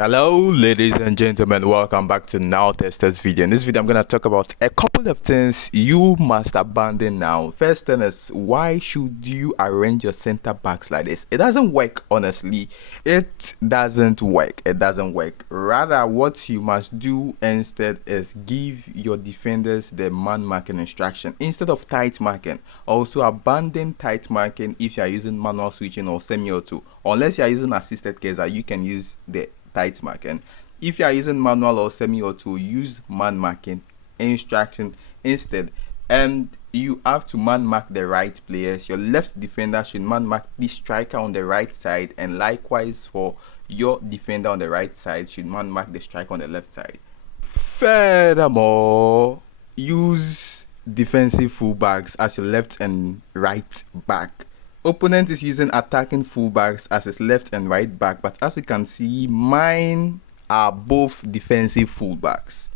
Hello ladies and gentlemen, welcome back to Null TesterGh video. In this video I'm going to talk about a couple of things you must abandon now. First thing is, why should you arrange your center backs like this? It doesn't work, honestly. It doesn't work. Rather, what you must do instead is give your defenders the man marking instruction instead of tight marking. Also abandon tight marking if you are using manual switching or semi-auto. Unless you are using assisted caser, you can use the tight marking. If you are using manual or semi-auto, use man marking instruction instead, and you have to man mark the right players. Your left defender should man mark the striker on the right side, and likewise for your defender on the right side should man mark the striker on the left side. Furthermore, use defensive fullbacks as your left and right back. Opponent is using attacking fullbacks as his left and right back, but as you can see, mine are both defensive fullbacks.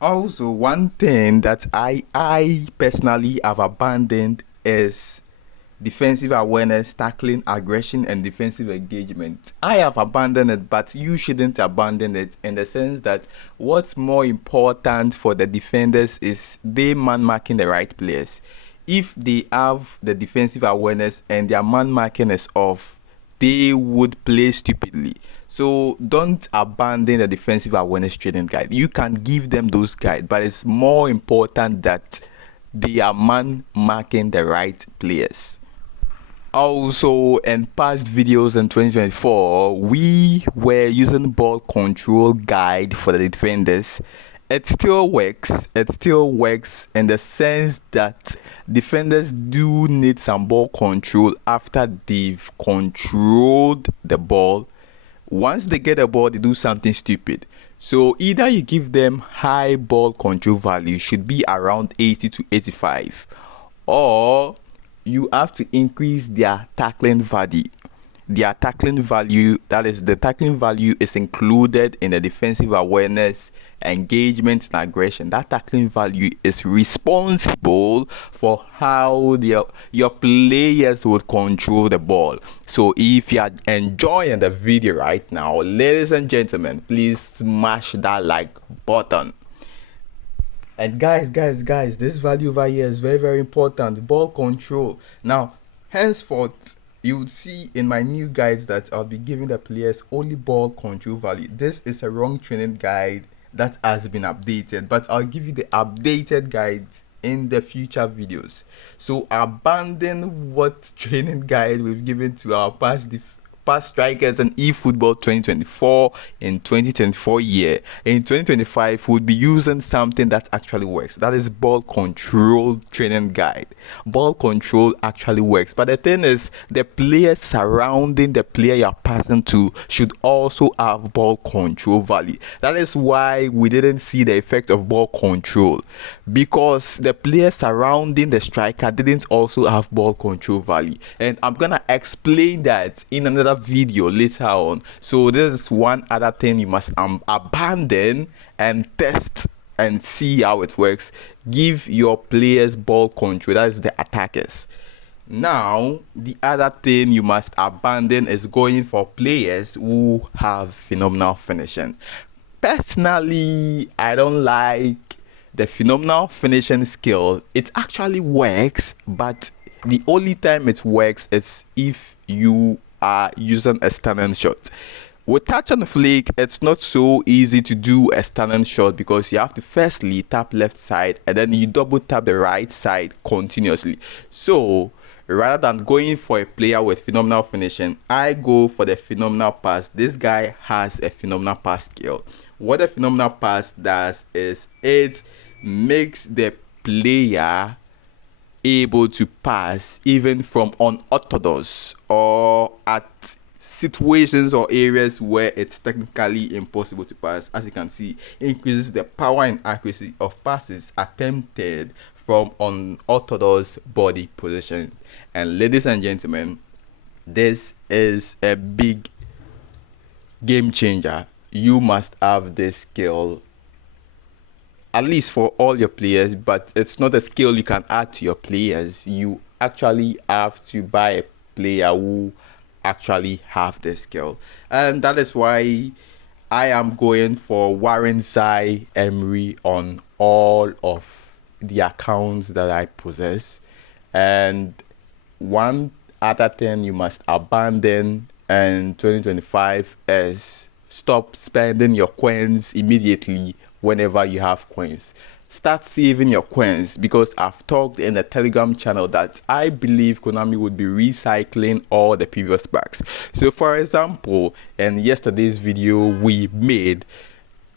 Also, one thing that I personally have abandoned is defensive awareness, tackling, aggression, and defensive engagement. I have abandoned it, but you shouldn't abandon it, in the sense that what's more important for the defenders is they man marking the right players. If they have the defensive awareness and their man marking is off, they would play stupidly. So don't abandon the defensive awareness training guide. You can give them those guides, but it's more important that they are man marking the right players. Also, in past videos in 2024, we were using ball control guide for the defenders. It still works in the sense that defenders do need some ball control after they've controlled the ball. Once they get the ball, they do something stupid. So either you give them high ball control value, should be around 80 to 85, or you have to increase their tackling value. Their tackling value, that is, the tackling value is included in the defensive awareness, engagement, and aggression. That tackling value is responsible for how your players would control the ball. So if you are enjoying the video right now, ladies and gentlemen, please smash that like button. And guys, this value over here is very important. Ball control. Now, henceforth, you would see in my new guides that I'll be giving the players only ball control value. This is a wrong training guide that has been updated, but I'll give you the updated guides in the future videos. So abandon what training guide we've given to our past strikers in eFootball 2024 in 2024 year. In 2025, we'll be using something that actually works. That is ball control training guide. Ball control actually works, but the thing is, the players surrounding the player you're passing to should also have ball control value. That is why we didn't see the effect of ball control, because the players surrounding the striker didn't also have ball control value, and I'm gonna explain that in another video later on. So this is one other thing you must abandon and test and see how it works. Give your players ball control, that is the attackers. Now, the other thing you must abandon is going for players who have phenomenal finishing. Personally, I don't like the phenomenal finishing skill. It actually works, but the only time it works is if you are using a standing shot. With touch and flick, it's not so easy to do a standing shot, because you have to firstly tap left side and then you double tap the right side continuously. So rather than going for a player with phenomenal finishing, I go for the phenomenal pass. This guy has a phenomenal pass skill. What a phenomenal pass does is it makes the player able to pass even from unorthodox or at situations or areas where it's technically impossible to pass. As you can see, it increases the power and accuracy of passes attempted from unorthodox body position. And ladies and gentlemen, this is a big game changer. You must have this skill, at least for all your players, but it's not a skill you can add to your players. You actually have to buy a player who actually have this skill. And that is why I am going for Warren Zai Emery on all of the accounts that I possess. And one other thing you must abandon in 2025 is stop spending your coins immediately whenever you have coins. Start saving your coins, because I've talked in the Telegram channel that I believe Konami would be recycling all the previous packs. So for example, in yesterday's video we made,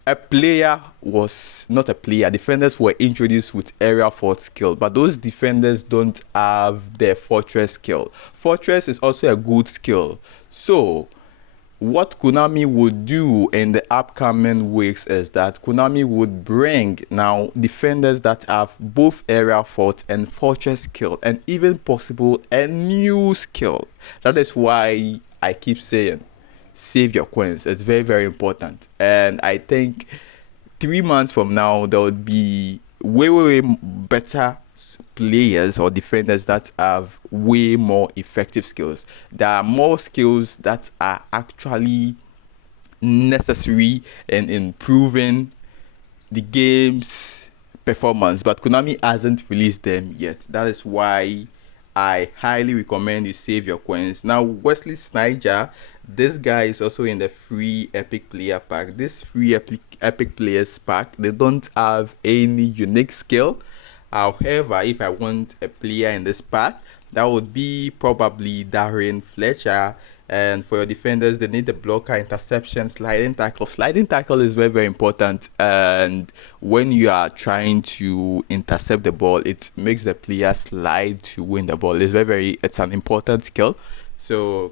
a player was not a player. Defenders were introduced with area fort skill, but those defenders don't have the fortress skill. Fortress is also a good skill. So what Konami would do in the upcoming weeks is that Konami would bring now defenders that have both area fort and fortress skill, and even possible a new skill. That is why I keep saying save your coins. It's very, very important. And I think 3 months from now there would be way better players or defenders that have way more effective skills. There are more skills that are actually necessary in improving the game's performance, but Konami hasn't released them yet. That is why I highly recommend you save your coins. Now, Wesley Sneijder, this guy is also in the free Epic Player pack. This free Epic Players pack, they don't have any unique skill. However, if I want a player in this pack, that would be probably Darren Fletcher. And for your defenders, they need the blocker, interception, sliding tackle. Sliding tackle is very, very important. And when you are trying to intercept the ball, it makes the player slide to win the ball. It's an important skill. So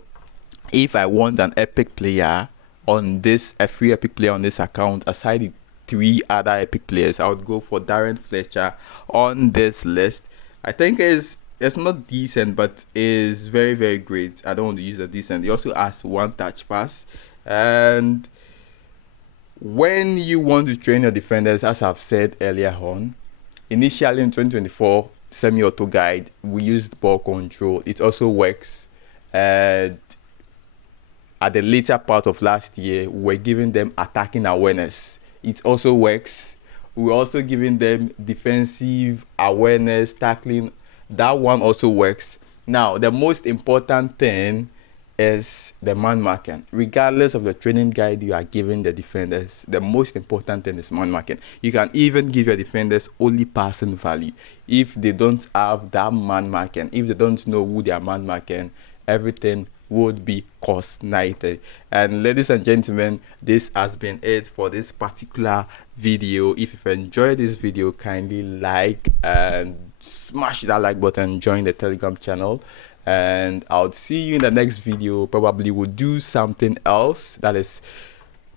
if I want an epic player on this, a free epic player on this account, aside the 3 other epic players, I would go for Darren Fletcher on this list. I think it's not decent, but is very, very great. I don't want to use the decent. He also has 1 touch pass. And when you want to train your defenders, as I've said earlier on, initially in 2024 semi-auto guide, we used ball control. It also works. And at the later part of last year, we're giving them attacking awareness. It also works. We're also giving them defensive awareness, tackling. That one also works. Now, the most important thing is the man marking. Regardless of the training guide you are giving the defenders, the most important thing is man marking. You can even give your defenders only passing value. If they don't have that man marking, if they don't know who they are man marking, everything would be cost 90. And ladies and gentlemen, this has been it for this particular video. If you've enjoyed this video, kindly like and smash that like button, join the Telegram channel, and I'll see you in the next video. Probably we'll do something else, that is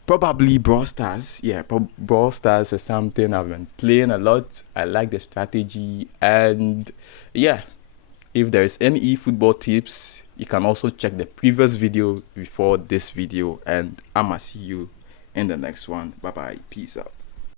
probably Brawl Stars. Yeah, Brawl Stars is something I've been playing a lot. I like the strategy, and yeah, if there is any eFootball tips, you can also check the previous video before this video, and I'ma see you in the next one. Bye bye, peace out.